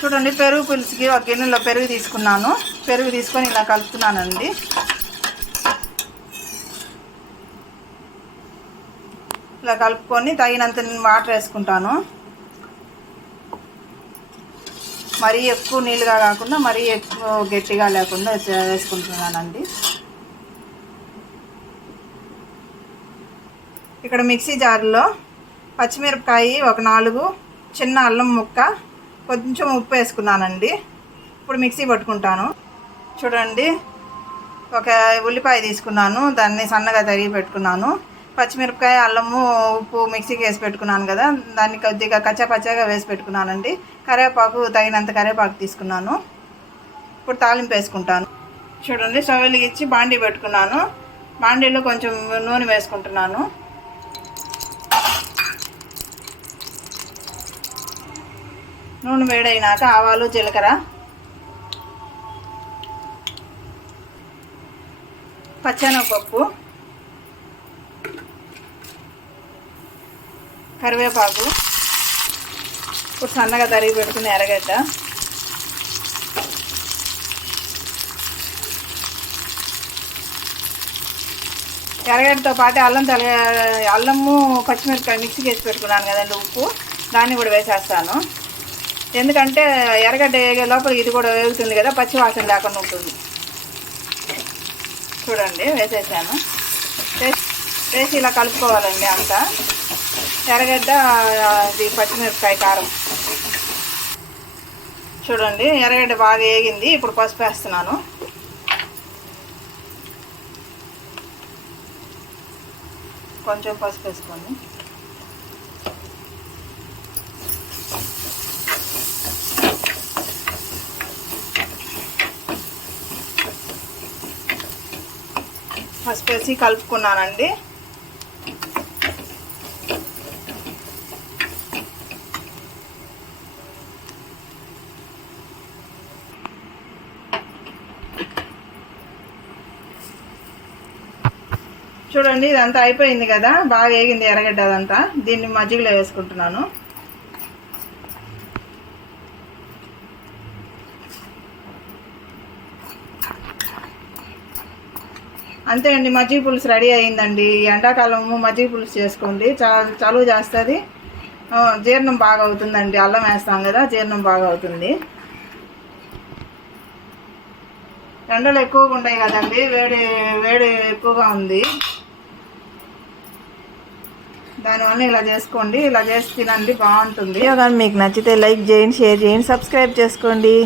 చూడండి, పెరుగు పులుసుకి ఒక గిన్నెలో పెరుగు తీసుకున్నాను. పెరుగు తీసుకొని ఇలా కలుపుతున్నానండి. ఇలా కలుపుకొని తగినంత వాటర్ వేసుకుంటాను. మరీ ఎక్కువ నీళ్ళుగా కాకుండా మరీ ఎక్కువ గట్టిగా లేకుండా వేసుకుంటున్నానండి. ఇక్కడ మిక్సీ జార్లో పచ్చిమిరపకాయ ఒక 4, చిన్న అల్లం ముక్క, కొంచెం ఉప్పు వేసుకున్నానండి. ఇప్పుడు మిక్సీ పట్టుకుంటాను. చూడండి, ఒక ఉల్లిపాయ తీసుకున్నాను, దాన్ని సన్నగా తరిగి పెట్టుకున్నాను. పచ్చిమిరపకాయ, అల్లము, ఉప్పు మిక్సీకి వేసి పెట్టుకున్నాను కదా, దాన్ని కొద్దిగా కచ్చాపచ్చాగా వేసి పెట్టుకున్నానండి. కరివేపాకు తగినంత కరివేపాకు తీసుకున్నాను. ఇప్పుడు తాలింపు వేసుకుంటాను. చూడండి, స్టవ్ వెలిగించి బాండీ పెట్టుకున్నాను. బాండీలో కొంచెం నూనె వేసుకుంటున్నాను. నూనె వేడైనాక ఆవాలు, జీలకర్ర, పచ్చెనగపప్పు, కరివేపాకు, ఇప్పుడు సన్నగా తరిగి పెట్టుకుని ఎర్రగడ్డ, ఎర్రగడ్డతో పాటు అల్లము పచ్చిమిరపకాయ మిక్సీకి వేసి పెట్టుకున్నాను కదండి, ఉప్పు, దాన్ని కూడా వేసేస్తాను. ఎందుకంటే ఎర్రగడ్డ వేగే లోపల ఇది కూడా వేగుతుంది కదా, పచ్చి వాసన లేకుండా ఉంటుంది. చూడండి, వేసేసాను. వేసి ఇలా కలుపుకోవాలండి అంతా. ఎర్రగడ్డ, అది పచ్చిమిరపకాయ, కారం. చూడండి, ఎర్రగడ్డ బాగా వేగింది. ఇప్పుడు పసుపు వేస్తున్నాను. కొంచెం పసుపు వేసుకోండి. పసుపు వేసి కలుపుకున్నానండి. చూడండి, ఇదంతా అయిపోయింది కదా, బాగా వేగింది ఎర్రగడ్డ అదంతా. దీన్ని మజ్జిగలో వేసుకుంటున్నాను. అంతే అండి, మజ్జిగ పులుసు రెడీ అయిందండి. ఎండాకాలము మజ్జిగ పులుసు చేసుకోండి, చలువ చేస్తుంది, జీర్ణం బాగా అవుతుందండి. అల్లం వేస్తాం కదా, జీర్ణం బాగా అవుతుంది. ఎండలు ఎక్కువగా ఉన్నాయి కదండి, వేడి ఎక్కువగా ఉంది, దానివల్ల ఇలా చేసుకోండి. ఇలా చేసి తినండి, బాగుంటుంది. కానీ మీకు నచ్చితే లైక్ చేయండి, షేర్ చేయండి, సబ్స్క్రైబ్ చేసుకోండి.